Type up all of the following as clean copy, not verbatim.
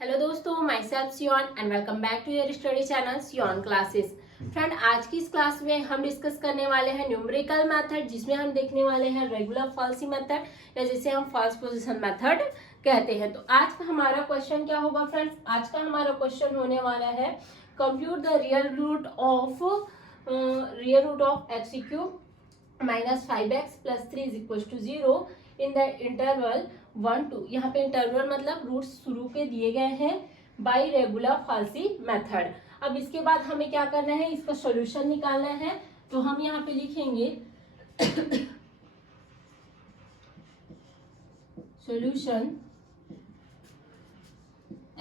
Hello दोस्तों, myself Sion and welcome back to your study channel Sion classes. Friend, आज की इस class में हम डिस्कस करने वाले हैं न्यूमेरिकल मेथड, जिसमें हम देखने वाले हैं रेगुलर फॉल्सी मेथड या जिसे हम फर्स्ट पोजीशन मेथड कहते हैं। तो आज का हमारा क्वेश्चन क्या होगा फ्रेंड्स? आज का हमारा क्वेश्चन होने वाला है compute the real root of x cube minus 5x plus 3 is equal to 0 in the interval 1-2। यहाँ पे इंटरवल मतलब रूट्स शुरू के दिए गए हैं बाय रेगुलर फॉल्सी मेथड। अब इसके बाद हमें क्या करना है, इसका सॉल्यूशन निकालना है। तो हम यहाँ पे लिखेंगे solution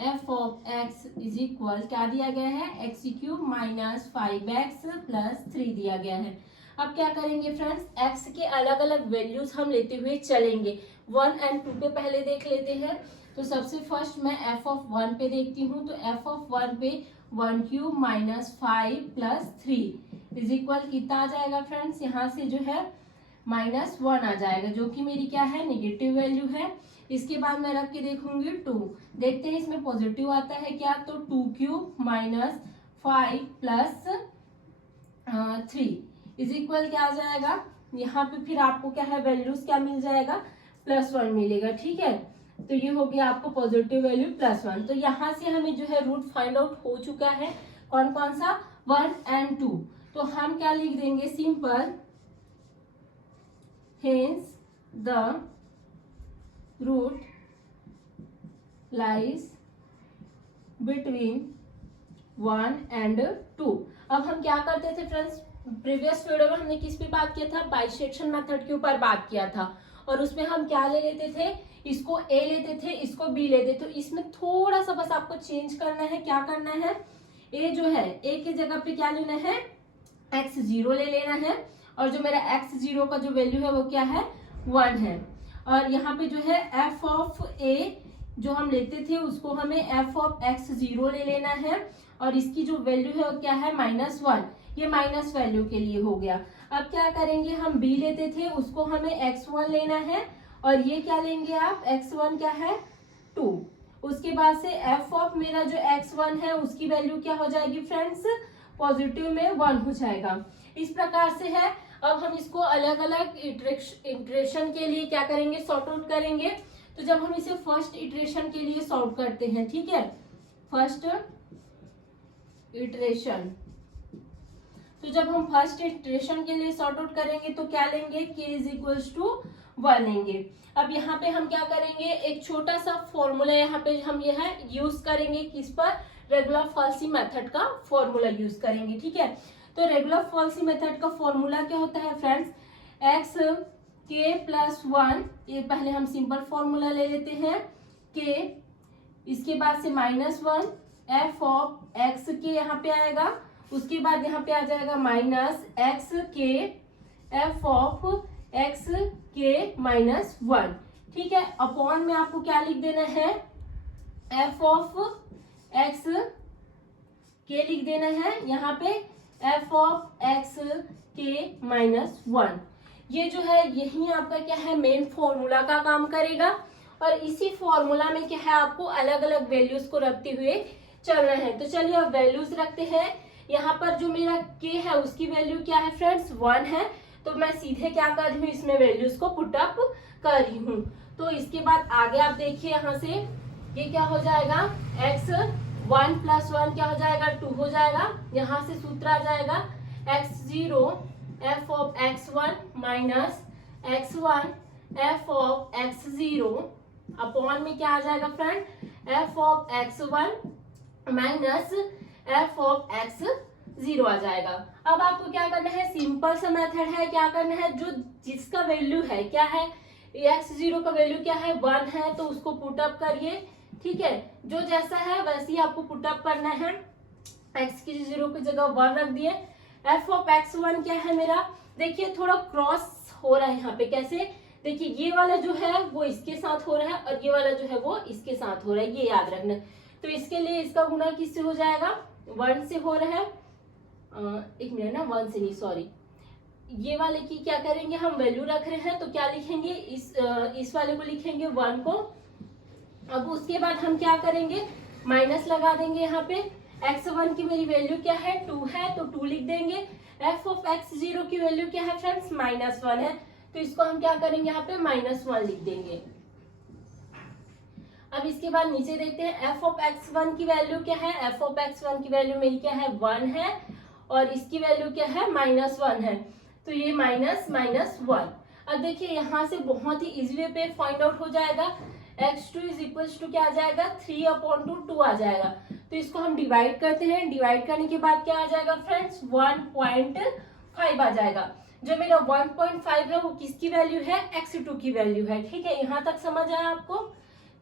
f of x is equal क्या दिया गया है, x cube minus 5x plus 3 दिया गया है। अब क्या करेंगे फ्रेंड्स, x के अलग अलग वैल्यूज हम लेते हुए चलेंगे। 1 और 2 पे पहले देख लेते हैं। तो सबसे फर्स्ट मैं f ऑफ 1 पे देखती हूँ। तो f ऑफ 1 पे 1 cube minus 5 plus 3 is equal कितना आ जाएगा फ्रेंड्स, यहाँ से जो है -1 आ जाएगा, जो कि मेरी क्या है, नेगेटिव वैल्यू है। इसके बाद मैं रख के देखूंगी 2। देखते हैं इसमें पॉजिटिव आता है क्या। तो 2 cube minus 5 plus 3 is equal क्या आ जाएगा, यहाँ पे फिर आपको क्या है, वैल्यूज क्या मिल जाएगा, +1 मिलेगा। ठीक है, तो ये हो गया आपको पॉजिटिव वैल्यू +1। तो यहाँ से हमें जो है रूट फाइंड आउट हो चुका है। कौन कौन सा, 1 और 2। तो हम क्या लिख देंगे, simple hence the root lies between 1 and 2। अब हम क्या करते थे फ्रेंड्स, प्रीवियस वीडियो में हमने किस पे बात किया था, बाइसेक्शन मेथड के ऊपर बात किया था। और उसमें हम क्या ले लेते थे, इसको a लेते थे, इसको b लेते। तो इसमें थोड़ा सा बस आपको चेंज करना है। क्या करना है, a जो है, a की जगह पे क्या लेना है, x0 ले लेना है। और जो मेरा x0 का जो वैल्यू है वो क्या है, 1 है। और यहाँ पे जो है f ऑफ a जो हम लेते थे उसको हमें f ऑफ x0 ले लेना है। और इसकी जो वैल्यू है वो क्या है, -1। ये माइनस वैल्यू के लिए हो गया। अब क्या करेंगे, हम b लेते थे, उसको हमें x1 लेना है। और ये क्या लेंगे आप, x1 क्या है, 2। उसके बाद से f ऑफ मेरा जो x1 है उसकी वैल्यू क्या हो जाएगी फ्रेंड्स, पॉजिटिव में 1 हो जाएगा। इस प्रकार से है। अब हम इसको अलग अलग इटरेशन के लिए क्या करेंगे, सॉर्ट आउट करेंगे। तो जब हम इसे फर्स्ट इटरेशन के लिए सॉर्ट करते हैं, ठीक है, फर्स्ट इटरेशन, तो जब हम फर्स्ट इटरेशन के लिए सॉर्ट आउट करेंगे तो क्या लेंगे, k इज इक्वल्स टू 1 लेंगे। अब यहाँ पे हम क्या करेंगे, एक छोटा सा फॉर्मूला यहाँ पे हम यह है यूज करेंगे, किस पर, रेगुलर फॉल्सी मेथड का फॉर्मूला यूज करेंगे। ठीक है, तो रेगुलर फॉल्सी मेथड का फॉर्मूला क्या होता है फ्रेंड्स, x k प्लस 1, ये पहले हम सिंपल फॉर्मूला ले लेते हैं, k, इसके बाद से -1 f ऑफ x k यहाँ पे आएगा। उसके बाद यहाँ पे आ जाएगा -x k f of x k -1। ठीक है, अपॉन में आपको क्या लिख देना है, f ऑफ x k लिख देना है यहाँ पे, f ऑफ x k -1। ये जो है यही आपका क्या है, मेन फॉर्मूला का काम करेगा। और इसी फॉर्मूला में क्या है, आपको अलग अलग वैल्यूज को रखते हुए चलना है। तो चलिए अब वैल्यूज रखते हैं। यहाँ पर जो मेरा k है उसकी वैल्यू क्या है फ्रेंड्स, 1 है। तो मैं सीधे क्या कर रही हूँ, इसमें वैल्यूज को पुट अप कर रही हूँ। तो इसके बाद आगे आप देखिए, यहाँ से ये क्या हो जाएगा, x1 प्लस 1 क्या हो जाएगा, 2 हो जाएगा। यहाँ से सूत्र आ जाएगा x0 f of x1 minus x1 f of x0 upon में क्या आ जाएगा friend, f of x1 minus f of x0 आ जाएगा। अब आपको क्या करना है, सिंपल सा मेथड है। क्या करना है, जो जिसका वैल्यू है क्या है, x0 का वैल्यू क्या है, 1 है, तो उसको पुट अप करिए। ठीक है, जो जैसा है वैसे ही आपको पुट अप करना है। x की 0 की जगह 1 रख दिए। f ऑफ x1 क्या है मेरा, देखिए थोड़ा क्रॉस हो रहा है यहाँ पे, कैसे, देखिए ये वाला जो है वो इसके साथ हो रहा है और ये वाला जो है वो इसके साथ हो रहा है, ये याद रखना। तो इसके लिए इसका गुणा किससे हो जाएगा, 1 से हो रहा है, एक मिनट ना, 1 से नहीं, सॉरी, ये वाले की क्या करेंगे, हम वैल्यू रख रहे हैं तो क्या लिखेंगे, इस वाले को लिखेंगे 1 को। अब उसके बाद हम क्या करेंगे, माइनस लगा देंगे यहाँ पे। x1 की मेरी वैल्यू क्या है 2 है तो 2 लिख देंगे। f ऑफ x0 की वैल्यू क्या है फ्रेंड्स -1 है तो इसको हम क्या करेंगे यहाँ पे -1 लिख देंगे। अब इसके बाद नीचे देखते हैं f ऑफ x1 की वैल्यू क्या है। f ऑफ x1 की वैल्यू मेरी क्या है 1 है और इसकी वैल्यू क्या है -1 है तो ये -1। अब देखिए यहाँ से बहुत ही इजी वे पे फाइंड आउट हो जाएगा। x2 इज इक्वल्स टू क्या आ जाएगा 3/2 आ जाएगा तो इसको हम डिवाइड करते हैं। डिवाइड करने के बाद क्या आ जाएगा फ्रेंड्स 1.5 आ जाएगा। जो मेरा 1.5 है वो किसकी वैल्यू है x2 की वैल्यू है। ठीक है, यहाँ तक समझ आया आपको।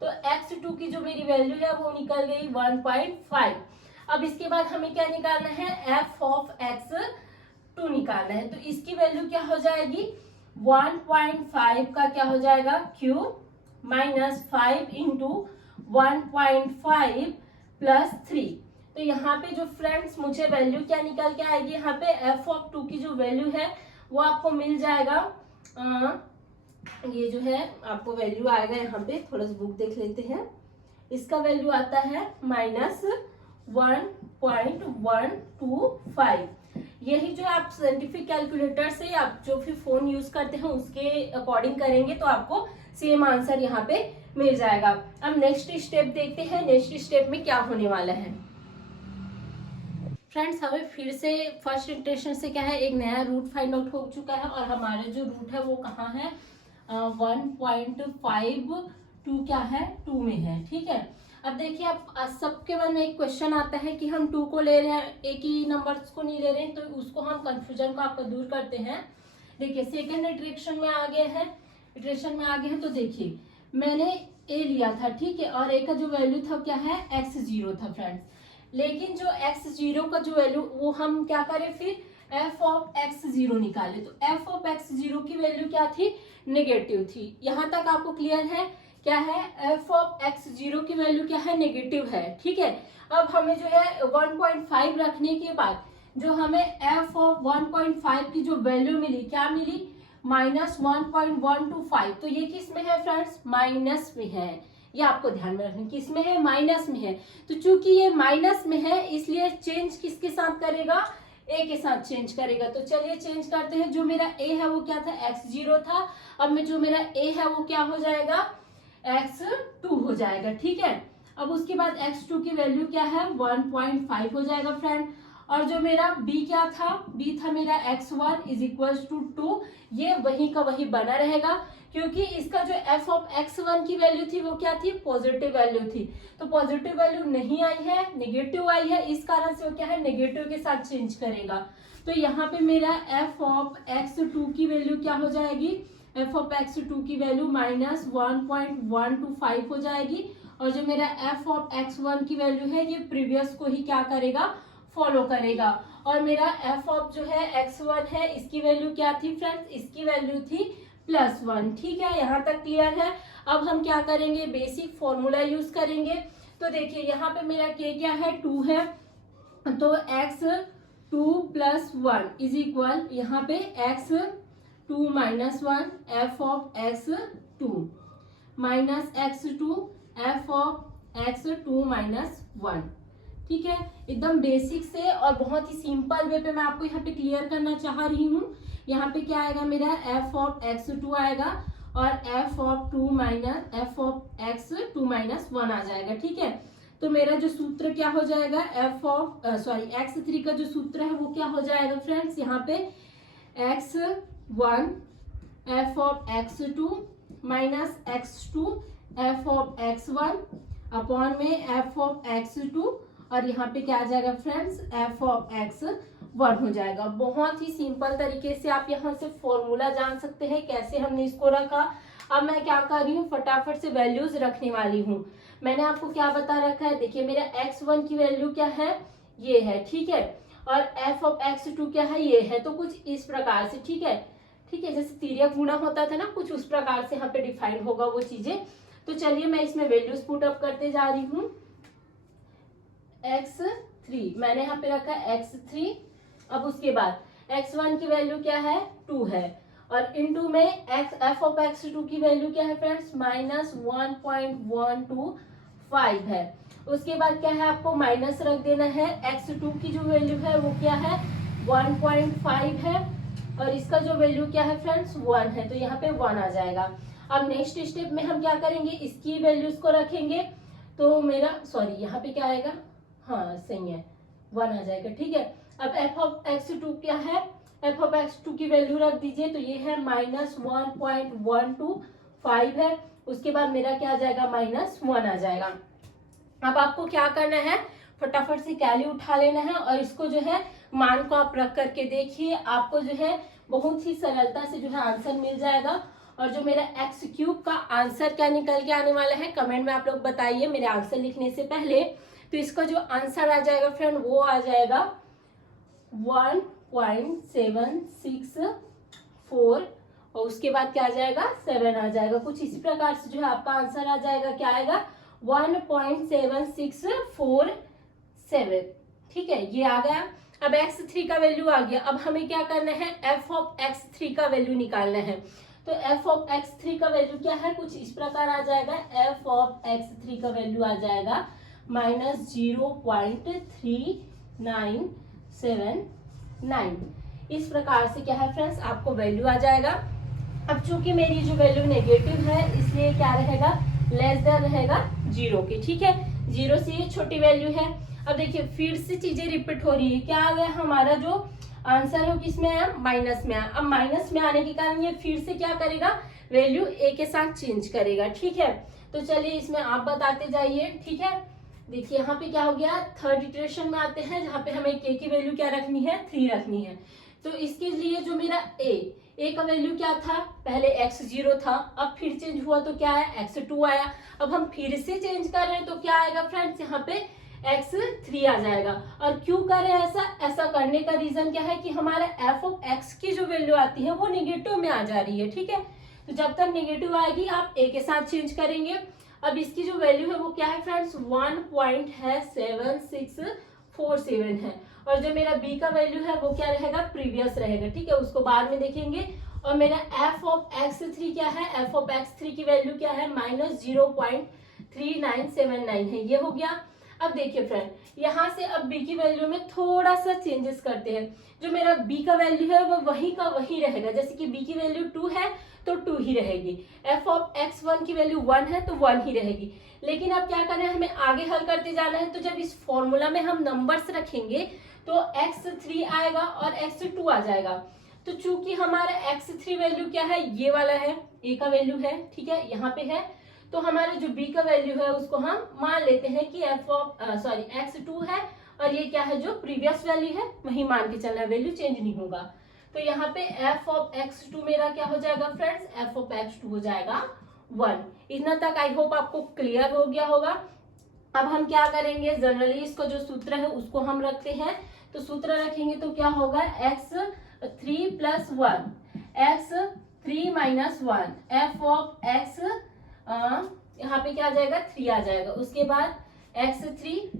तो x2 की जो मेरी वैल्यू है वो निकल गई 1.5। अब इसके बाद हमें क्या निकालना है f ऑफ x2 निकालना है तो इसकी वैल्यू क्या हो जाएगी 1.5 का क्या हो जाएगा क्यूब -5 इंटू 1.5 प्लस 3। तो यहाँ पे जो फ्रेंड्स मुझे वैल्यू क्या निकल के आएगी यहाँ पे f ऑफ 2 की जो वैल्यू है वो आपको मिल जाएगा। ये जो है आपको वैल्यू आएगा यहाँ पे, थोड़ा सा बुक देख लेते हैं। इसका वैल्यू आता है -1.125। यही जो आप साइंटिफिक कैलकुलेटर से आप जो भी फोन यूज करते हैं उसके अकॉर्डिंग करेंगे तो आपको सेम आंसर यहाँ पे मिल जाएगा। अब नेक्स्ट स्टेप देखते हैं, नेक्स्ट स्टेप में क्या होने वाला है। फ्रेंड्स हमें फिर से फर्स्ट इटरेशन से क्या है एक नया रूट फाइंड आउट हो चुका है और हमारा जो रूट है वो कहाँ है 1.52 क्या है 2 में है। ठीक है, अब देखिए आप सबके मन में एक क्वेश्चन आता है कि हम 2 को ले रहे हैं, एक ही नंबर्स को नहीं ले रहे हैं, तो उसको हम कंफ्यूजन को आपको दूर करते हैं। देखिए सेकंड इटरेशन में आ गए हैं, तो देखिए मैंने a लिया था, ठीक है, और a का जो वैल्यू था क्या है x0 था फ्रेंड्स। लेकिन जो x0 का जो वैल्यू वो हम क्या करें फिर f ऑफ x0 निकाले तो f ऑफ x0 की वैल्यू क्या थी नेगेटिव थी। यहाँ तक आपको क्लियर है क्या है f ऑफ x0 की वैल्यू क्या है नेगेटिव है। ठीक है, अब हमें जो है 1.5 रखने के बाद जो हमें f ऑफ 1.5 की जो वैल्यू मिली क्या मिली -1.125। तो ये किस में है फ्रेंड्स माइनस में है, ये आपको ध्यान में रखना किस में है माइनस में है। तो चूंकि ये माइनस में है इसलिए चेंज किसके साथ करेगा a के साथ चेंज करेगा। तो चलिए चेंज करते हैं। जो मेरा a है वो क्या था x0 था, अब में जो मेरा a है वो क्या हो जाएगा x2 हो जाएगा। ठीक है, अब उसके बाद x2 की वैल्यू क्या है 1.5 हो जाएगा फ्रेंड। और जो मेरा b क्या था b था मेरा x1 इज इक्वल टू 2, ये वही का वही बना रहेगा क्योंकि इसका जो f ऑफ x1 की वैल्यू थी वो क्या थी पॉजिटिव वैल्यू थी। तो पॉजिटिव वैल्यू नहीं आई है नेगेटिव आई है, इस कारण से वो क्या है नेगेटिव के साथ चेंज करेगा। तो यहाँ पे मेरा f ऑफ x2 की वैल्यू क्या हो जाएगी f ऑफ x2 की वैल्यू -1.125 हो जाएगी। और जो मेरा f ऑफ x1 की वैल्यू है ये प्रीवियस को ही क्या करेगा फॉलो करेगा। और मेरा f ऑफ जो है x1 है इसकी वैल्यू क्या थी फ्रेंड्स, इसकी वैल्यू थी +1। ठीक है, यहाँ तक क्लियर है। अब हम क्या करेंगे बेसिक फॉर्मूला यूज करेंगे। तो देखिए यहाँ पे मेरा k क्या है 2 है तो x2 + 1 इज इक्वल यहाँ पे x2 - 1 f of x2 minus x2 f of x2 - 1। ठीक है, एकदम बेसिक से और बहुत ही सिंपल वे पे मैं आपको यहाँ पे क्लियर करना चाह रही हूँ। यहाँ पे क्या आएगा मेरा f ऑफ x2 आएगा और f ऑफ x2 - 1 आ जाएगा। ठीक है, तो मेरा जो सूत्र क्या हो जाएगा x3 का जो सूत्र है वो क्या हो जाएगा फ्रेंड्स यहाँ पे x1 f of x2 minus x2 f of x1 upon में f ऑफ x2 और यहाँ पे क्या आ जाएगा फ्रेंड्स f ऑफ x1 हो जाएगा। बहुत ही सिंपल तरीके से आप यहाँ से फॉर्मूला जान सकते हैं कैसे हमने इसको रखा। अब मैं क्या कर रही हूँ फटाफट से वैल्यूज रखने वाली हूँ। मैंने आपको क्या बता रखा है देखिए मेरा x1 की वैल्यू क्या है ये है, ठीक है, और f ऑफ x2 क्या है ये है। तो कुछ इस प्रकार से ठीक है, जैसे तिर्यक गुणा होता था ना कुछ उस प्रकार से यहाँ पे डिफाइंड होगा वो चीजें। तो चलिए मैं इसमें वैल्यूज पुट अप करते जा रही हूँ। x3 मैंने यहाँ पे रखा x3। अब उसके बाद x1 की वैल्यू क्या है 2 है और इनटू में f ऑफ x2 की वैल्यू क्या है फ्रेंड्स -1.125 है। उसके बाद क्या है, आपको माइनस रख देना है। x2 की जो वैल्यू है वो क्या है, 1.5 है, और इसका जो वैल्यू क्या है फ्रेंड्स, 1 है, तो यहाँ पे 1 आ जाएगा। अब नेक्स्ट स्टेप में हम क्या करेंगे, इसकी वैल्यूज को रखेंगे, तो मेरा सॉरी यहाँ पे क्या आएगा, हाँ सही है, 1 आ जाएगा, ठीक है। अब f ऑफ x2 क्या है, f ऑफ x2 की वैल्यू रख दीजिए, तो ये है -1.125 है। उसके बाद मेरा क्या आ जाएगा, -1 आ जाएगा। अब आपको क्या करना है, फटाफट से कैली उठा लेना है और इसको जो है मान को आप रख करके देखिए, आपको जो है बहुत ही सरलता से जो है आंसर मिल जाएगा। और जो मेरा एक्स क्यूब का आंसर क्या निकल के आने वाला है, कमेंट में आप लोग बताइए मेरे आंसर लिखने से पहले। तो इसका जो आंसर आ जाएगा फ्रेंड, वो आ जाएगा 1.764, और उसके बाद क्या आ जाएगा, 7 आ जाएगा। कुछ इसी प्रकार से जो है आपका आंसर आ जाएगा, क्या आएगा, 1.7647, ठीक है, ये आ गया। अब x3 का वैल्यू आ गया। अब हमें क्या करना है, f ऑफ x3 का वैल्यू निकालना है। तो f ऑफ x3 का वैल्यू क्या है, कुछ इस प्रकार आ जाएगा, f ऑफ x3 का वैल्यू आ जाएगा -0.3979। इस प्रकार से क्या है फ्रेंड्स, आपको वैल्यू आ जाएगा। अब चूंकि मेरी जो वैल्यू नेगेटिव है, इसलिए क्या रहेगा, लेस देन रहेगा 0 के, ठीक है, 0 से ये छोटी वैल्यू है। अब देखिए फिर से चीजें रिपीट हो रही है, क्या आ गया, हमारा जो आंसर है वो किसमें आया, माइनस में आया। अब माइनस में आने के कारण ये फिर से क्या करेगा, वैल्यू a के साथ चेंज करेगा, ठीक है। तो चलिए इसमें आप बताते जाइए, ठीक है। देखिए यहाँ पे क्या हो गया, थर्ड इटरेशन में आते हैं, जहाँ पे हमें k की वैल्यू क्या रखनी है, 3 रखनी है। तो इसके लिए जो मेरा a का वैल्यू क्या था, पहले x0 था, अब फिर चेंज हुआ तो क्या आया, x2 आया। अब हम फिर से चेंज कर रहे हैं तो क्या आएगा फ्रेंड्स, यहाँ पे x3 आ जाएगा। और क्यों कर रहे हैं ऐसा करने का रीजन क्या है कि हमारा f ऑफ x की जो वैल्यू आती है वो नेगेटिव में आ जा रही है, ठीक है। तो जब तक नेगेटिव आएगी आप a के साथ चेंज करेंगे। अब इसकी जो वैल्यू है वो क्या है फ्रेंड्स, 1.7647 है। और जो मेरा b का वैल्यू है वो क्या रहेगा, प्रीवियस रहेगा, ठीक है, उसको बाद में देखेंगे। और मेरा f ऑफ x3 क्या है, f ऑफ x3 की वैल्यू क्या है, -0.3979 है, ये हो गया। अब देखिए फ्रेंड, यहाँ से अब b की वैल्यू में थोड़ा सा चेंजेस करते हैं। जो मेरा b का वैल्यू है वो वही का वही रहेगा, जैसे कि b की वैल्यू 2 है तो 2 ही रहेगी, f ऑफ x1 की वैल्यू 1 है तो 1 ही रहेगी। लेकिन अब क्या करना है, हमें आगे हल करते जाना है। तो जब इस फॉर्मूला में हम नंबर्स रखेंगे तो x3 आएगा और x2 आ जाएगा। तो चूंकि हमारा x3 वैल्यू क्या है, ये वाला है, a का वैल्यू है, ठीक है, यहाँ पे है। तो हमारा जो b का वैल्यू है उसको हम मान लेते हैं कि x2 है, और ये क्या है, जो प्रीवियस वैल्यू है वही मान के चलना है, वैल्यू चेंज नहीं होगा। तो यहाँ पे f ऑफ x2 मेरा क्या हो जाएगा फ्रेंड्स, f ऑफ x2 हो जाएगा 1। इतना तक आई होप आपको क्लियर हो गया होगा। अब हम क्या करेंगे, जनरली इसका जो सूत्र है उसको हम रखते हैं। तो सूत्र रखेंगे तो क्या होगा, x3 + 1, x3 - 1, f of x, यहाँ पे क्या आ जाएगा, 3 आ जाएगा। उसके बाद x3,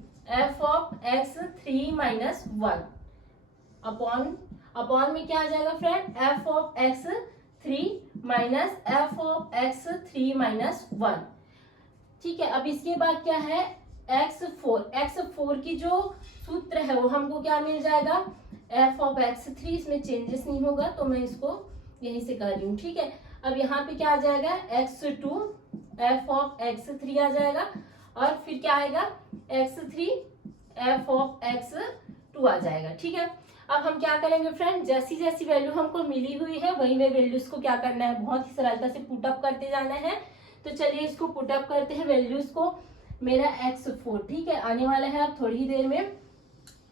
f of x3 - 1 upon में क्या आ जाएगा friend, f of x3 - f of x3 - 1, ठीक है। अब इसके बाद क्या है, x4 की जो सूत्र है वो हमको क्या मिल जाएगा, f ऑफ x3, इसमें चेंजेस नहीं होगा तो मैं इसको यहीं से कर रही हूँ, ठीक है। अब यहाँ पे क्या आ जाएगा, x2 f ऑफ x3 आ जाएगा, और फिर क्या आएगा, x3 f ऑफ x2 आ जाएगा, ठीक है। अब हम क्या करेंगे फ्रेंड, जैसी जैसी वैल्यू हमको मिली हुई है वही वैल्यूज को क्या करना है, बहुत ही सरलता से पुटअप करते जाना है। तो चलिए इसको पुटअप करते हैं वैल्यूज को। मेरा x4, ठीक है, आने वाला है अब थोड़ी ही देर में।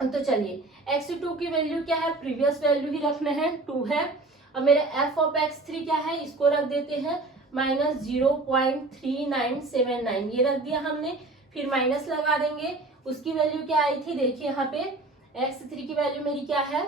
तो चलिए x2 की वैल्यू क्या है, प्रीवियस वैल्यू ही रखना है, 2 है। अब मेरा f ऑफ x3 क्या है, इसको रख देते हैं -0.3979, ये रख दिया हमने। फिर माइनस लगा देंगे, उसकी वैल्यू क्या आई थी, देखिए यहाँ पे x3 की वैल्यू मेरी क्या है,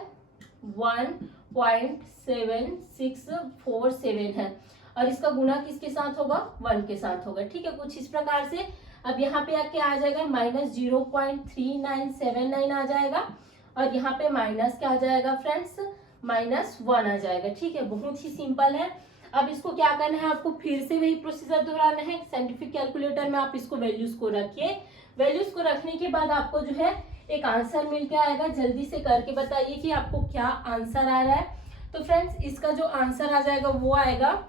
1.7647 है, और इसका गुना किसके साथ होगा, 1 के साथ होगा, ठीक है, कुछ इस प्रकार से। अब यहाँ पे क्या आ जाएगा, -0.3979 आ जाएगा, और यहाँ पे माइनस क्या आ जाएगा फ्रेंड्स, -1 आ जाएगा, ठीक है, बहुत ही सिंपल है। अब इसको क्या करना है, आपको फिर से वही प्रोसीजर दोहराना है। साइंटिफिक कैलकुलेटर में आप इसको वैल्यूज को रखिए, वैल्यूज को रखने के बाद आपको जो है एक आंसर मिल के आएगा। जल्दी से करके बताइए कि आपको क्या आंसर आ रहा है। तो फ्रेंड्स इसका जो आंसर आ जाएगा वो आएगा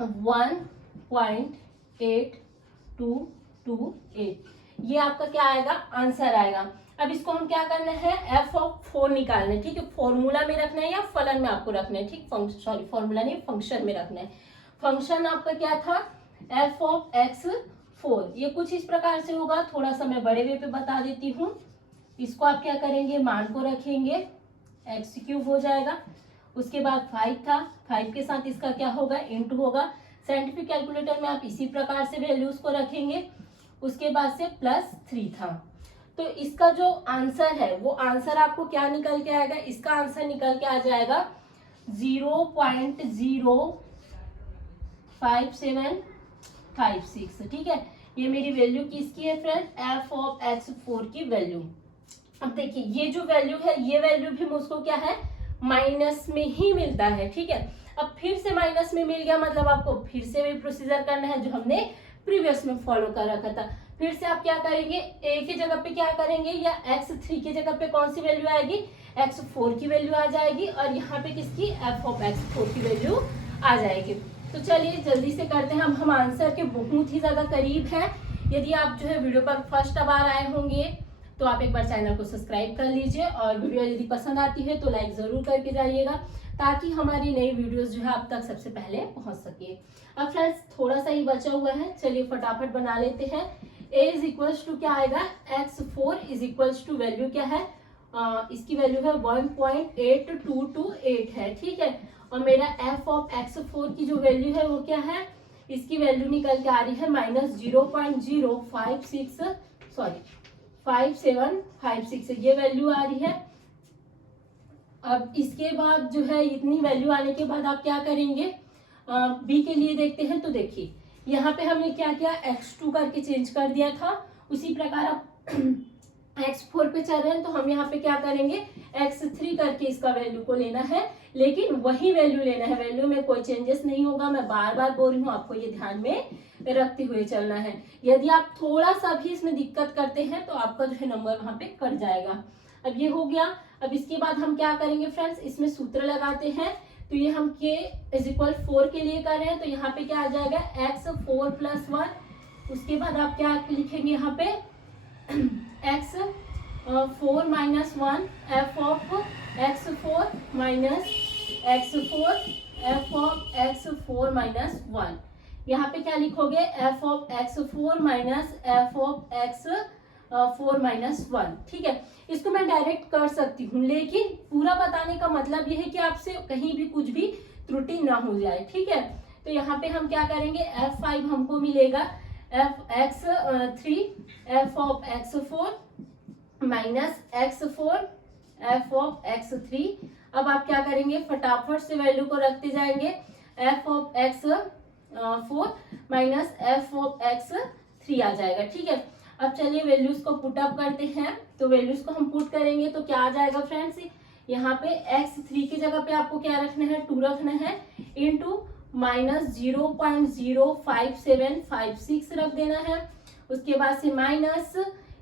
1.8228। ये आपका क्या आएगा, आंसर आएगा। अब इसको हम क्या करना है, f(4) निकालना है, ठीक है। फॉर्मूला में रखना है या फलन में आपको रखना है, ठीक। सॉरी फॉर्मूला नहीं, फंक्शन में रखना है। फंक्शन आपका क्या था, f(4). ये कुछ इस प्रकार से होगा, थोड़ा सा मैं बड़े वे पे बता देती हूँ। इसको आप क्या करेंगे, मान को रखेंगे, x³ हो जाएगा। उसके बाद 5 था, 5 के साथ इसका क्या होगा, इंटू होगा। साइंटिफिक कैलकुलेटर में आप इसी प्रकार से वैल्यूज को रखेंगे। उसके बाद से +3 था। तो इसका जो आंसर है वो आंसर आपको क्या निकल के आएगा, इसका आंसर निकल के आ जाएगा 0.05756, ठीक है। ये मेरी वैल्यू किसकी है फ्रेंड, f(x4) की वैल्यू। अब देखिए ये जो वैल्यू है, ये वैल्यू भी मुझको क्या है, माइनस में ही मिलता है, ठीक है। अब फिर से माइनस में मिल गया, मतलब आपको फिर से वही प्रोसीजर करना है जो हमने प्रीवियस में फॉलो कर रखा था। फिर से आप क्या करेंगे, a की जगह पे क्या करेंगे, या x3 की जगह पे कौन सी वैल्यू आएगी, x4 की वैल्यू आ जाएगी, और यहाँ पे किसकी, f(x4) की वैल्यू आ जाएगी। तो चलिए जल्दी से करते हैं। हम आंसर के बहुत ही ज्यादा करीब हैं। यदि आप जो है वीडियो पर फर्स्ट बार आए होंगे तो आप एक बार चैनल को सब्सक्राइब कर लीजिए, और वीडियो यदि पसंद आती है तो लाइक जरूर करके जाइएगा, ताकि हमारी नई वीडियोस जो है आप तक सबसे पहले पहुंच सके। अब फ्रेंड्स थोड़ा सा ही बचा हुआ है, चलिए फटाफट बना लेते हैं। a इज इक्वल्स टू क्या आएगा, x4 is equals to value क्या है, इसकी वैल्यू है 1.8228 है, ठीक है। और मेरा f(x4) की जो वैल्यू है वो क्या है, इसकी वैल्यू निकल के आ रही है -0.05756, ये वैल्यू आ रही है। अब इसके बाद जो है इतनी वैल्यू आने के बाद आप क्या करेंगे, b के लिए देखते हैं। तो देखिए यहाँ पे हमने क्या किया, x2 करके चेंज कर दिया था। उसी प्रकार आप x4 पे चल रहे हैं तो हम यहाँ पे क्या करेंगे, x3 करके इसका वैल्यू को लेना है, लेकिन वही वैल्यू लेना है, वैल्यू में कोई चेंजेस नहीं होगा। मैं बार बार बोल रही हूँ, आपको ये ध्यान में रखते हुए चलना है। यदि आप थोड़ा सा भी इसमें दिक्कत करते हैं तो आपका जो है नंबर वहां पे कट जाएगा। अब ये हो गया। अब इसके बाद हम क्या करेंगे फ्रेंड्स, इसमें सूत्र लगाते हैं। तो ये हम k इज इक्वल 4 के लिए कर रहे हैं, तो यहाँ पे क्या आ जाएगा, x4 + 1। उसके बाद आप क्या लिखेंगे यहाँ पे, x4 - 1 f(x4) -x4 f(x4) - 1। यहाँ पे क्या लिखोगे, f(x4) - f(x4) - 1, ठीक है। इसको मैं डायरेक्ट कर सकती हूँ, लेकिन पूरा बताने का मतलब यह है कि आपसे कहीं भी कुछ भी त्रुटि ना हो जाए, ठीक है। तो यहाँ पे हम क्या करेंगे, f5 हमको मिलेगा f(x3) f(x4) - x4 f(x3). अब आप क्या करेंगे, फटाफट से वैल्यू को रखते जाएंगे, f(x4) - f(x3) आ जाएगा, ठीक है। अब चलिए वैल्यूज को पुट अप करते हैं। तो वैल्यूज को हम पुट करेंगे तो क्या आ जाएगा फ्रेंड्स, यहाँ पे x3 की जगह पे आपको क्या रखना है, 2 रखना है, इंटू -0.05756 रख देना है। उसके बाद से माइनस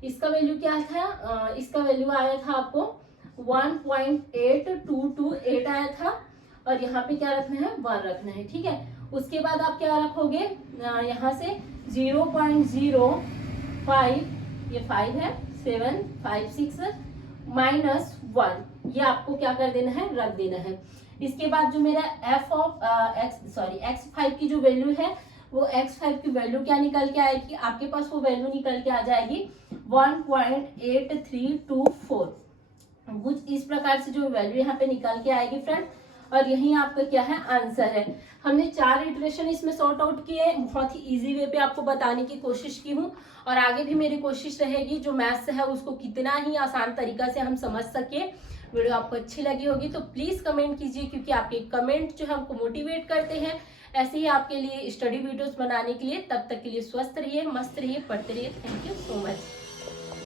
इसका वैल्यू क्या था, इसका वैल्यू आया था आपको 1.8228 आया था, और यहाँ पे क्या रखना है, 1 रखना है, ठीक है। उसके बाद आप क्या रखोगे, यहाँ से 0.05, ये 5 है, 756 -1, ये आपको क्या कर देना है, रख देना है। इसके बाद जो मेरा x5 की जो वैल्यू है, वो x5 की वैल्यू क्या निकल के आएगी, आपके पास वो वैल्यू निकल के आ जाएगी 1.8324। कुछ इस प्रकार से जो वैल्यू यहाँ पे निकल के आएगी फ्रेंड, और यही आपका क्या है, आंसर है। हमने 4 इटरेशन इसमें सॉर्ट आउट किए, बहुत ही इजी वे पे आपको बताने की कोशिश की हूँ, और आगे भी मेरी कोशिश रहेगी जो मैथ्स है उसको कितना ही आसान तरीका से हम समझ सके। वीडियो आपको अच्छी लगी होगी तो प्लीज कमेंट कीजिए, क्योंकि आपके कमेंट जो है हमको मोटिवेट करते हैं ऐसे ही आपके लिए स्टडी वीडियोस बनाने के लिए। तब तक के लिए स्वस्थ रहिए, मस्त रहिए, पढ़ते रहिए। Thank you so much.